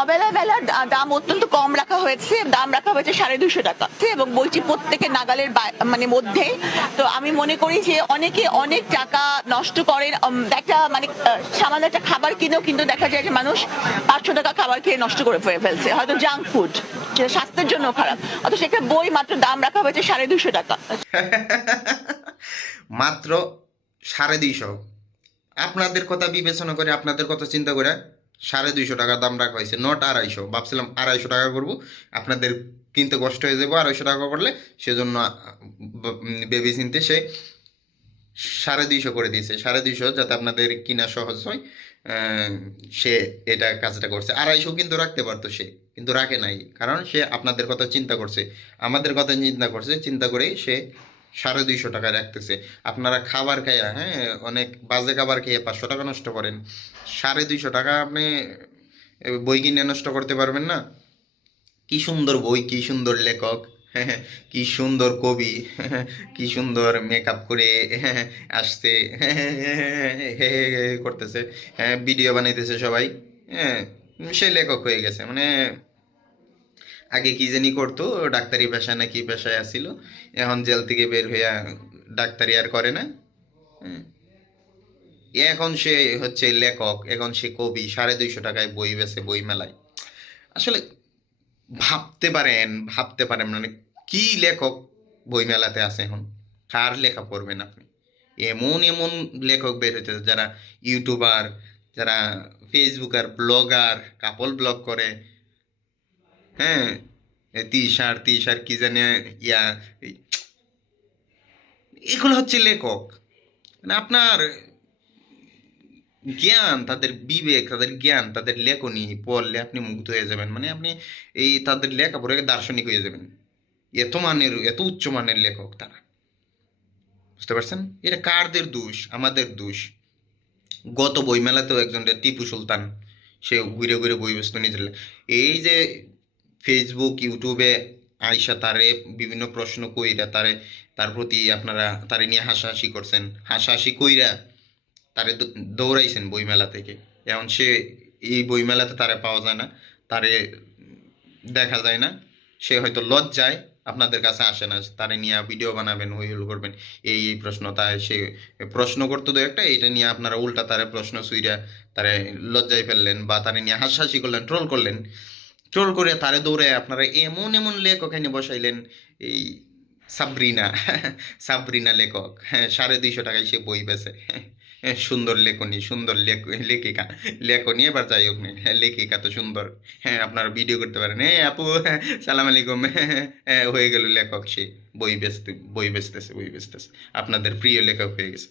অবেলা বেলা দাম অত্যন্ত কম রাখা হয়েছে, দাম রাখা হয়েছে সাড়ে দুশো টাকা এবং বইটি প্রত্যেকের নাগালের মানে মধ্যে। তো আমি মনে করি যে অনেকে অনেক টাকা নষ্ট করেন একটা মানে সামান্য একটা খাবার কিনেও কিন্তু দেখা যায় যে মানুষ পাঁচশো টাকা খাবার খেয়ে নষ্ট করে ফেলে ফেলছে। হয়তো জাঙ্ক ফুড যেটা স্বাস্থ্যের জন্য খারাপ। অথচ একটা বই মাত্র দাম রাখা হয়েছে সাড়ে দুশো টাকা। মাত্র সাড়ে দুইশো। আপনাদের কথা বিবেচনা করে, আপনাদের কথা চিন্তা করে সাড়ে দুইশো টাকা দাম রাখা হয়েছে, নট আড়াইশো। ভাবছিলাম আড়াইশো টাকা করব, আপনাদের কিনতে কষ্ট হয়ে যাব, আড়াইশো টাকা করলে সেজন্য বেবি চিনতে সে সাড়ে দুইশো করে দিয়েছে। সাড়ে দুইশো যাতে আপনাদের কিনা সহজ হয় সে এটা কাজটা করছে। আড়াইশো কিন্তু রাখতে পারতো সে, কিন্তু রাখে নাই, কারণ সে আপনাদের কথা চিন্তা করছে। আমাদের কথা চিন্তা করছে, চিন্তা করেই সে সাড়ে দুইশো টাকা রাখতেছে। আপনারা খাবার খাইয়া হ্যাঁ অনেক বাজে খাবার খেয়ে পাঁচশো টাকা নষ্ট করেন। সাড়ে দুইশো টাকা আপনি বই কিনে নষ্ট করতে পারবেন না। কি সুন্দর বই কি সুন্দর লেখক হ্যাঁ, কি সুন্দর কবি হ্যাঁ, কি সুন্দর মেকআপ করে হ্যাঁ, আসছে হ্যাঁ, করতেছে হ্যাঁ ভিডিও বানাইতেছে সবাই হ্যাঁ সে লেখক হয়ে গেছে মানে আগে কি জানি করতো, ডাক্তারি পেশায় না কি পেশায় আসছিল এখন জেল থেকে বের হইয়া ডাক্তারি আর করে না। এখন সে হচ্ছে লেখক, এখন সে কবি, সাড়ে দুইশো টাকায় বই বেছে, বই মেলায়। আসলে ভাবতে পারেন ভাবতে পারেন মানে কি লেখক বই মেলাতে আছে এখন? কার লেখা পড়বেন আপনি? এমন এমন লেখক বের হইতেছে যারা ইউটিউবার, যারা ফেসবুকার ব্লগার, কাপল ব্লগ করে হ্যাঁ তিসার তিসার কি জানে, ইয়া এগুলো হচ্ছে লেখক। মানে আপনার জ্ঞান, তাদের বিবেক, তাদের জ্ঞান, তাদের লেখনী পড়লে আপনি মুগ্ধ হয়ে যাবেন। মানে আপনি এই তাদের লেখা পড়ে দার্শনিক হয়ে যাবেন। এত মানের, এত উচ্চ মানের লেখক তারা। বুঝতে পারছেন? এটা কারদের দোষ, আমাদের দোষ। গত বইমেলাতেও একজন টিপু সুলতান, সে ঘুরে ঘুরে বই ব্যস্ত নিজের এই যে ফেসবুক ইউটিউবে আইসা তারে বিভিন্ন প্রশ্ন কইরা তারে, তার প্রতি আপনারা, তারে নিয়ে হাসাহাসি করছেন। হাসাহাসি কইরা তারে দৌড়াইছেন বইমেলা থেকে। এখন সে, এই বইমেলাতে তারে পাওয়া যায় না। তারে দেখা যায় না। সে হয়তো লজ্জায় আপনাদের কাছে আসে না। তারে নিয়ে ভিডিও বানাবেন হই হুল করবেন। এই এই প্রশ্ন, তাই সে প্রশ্ন করতো তো একটা এটা নিয়ে আপনারা উল্টা তারে প্রশ্ন সুইরা তারে লজ্জায় ফেললেন বা তারে নিয়ে হাসাহাসি করলেন ট্রোল করলেন। ট্রোল করে তারে দৌড়ে আপনারা এমন এমন লেখক এনে বসাইলেন এই সাবরিনা সাবরিনা লেখক। হ্যাঁ সাড়ে দুইশো টাকায় সে বই বেছে সুন্দর লেখনী সুন্দর লেখিকা লেখনী এবার যাই হোক না। হ্যাঁ, লেখিকা তো সুন্দর। হ্যাঁ আপনারা ভিডিও করতে পারেন। হ্যাঁ আপু সালাম আলাইকুম। হ্যাঁ, হয়ে গেল লেখক সে। বই বেচতে বই বেচতেছে বই বেচতেছে। আপনাদের প্রিয় লেখক হয়ে গেছে।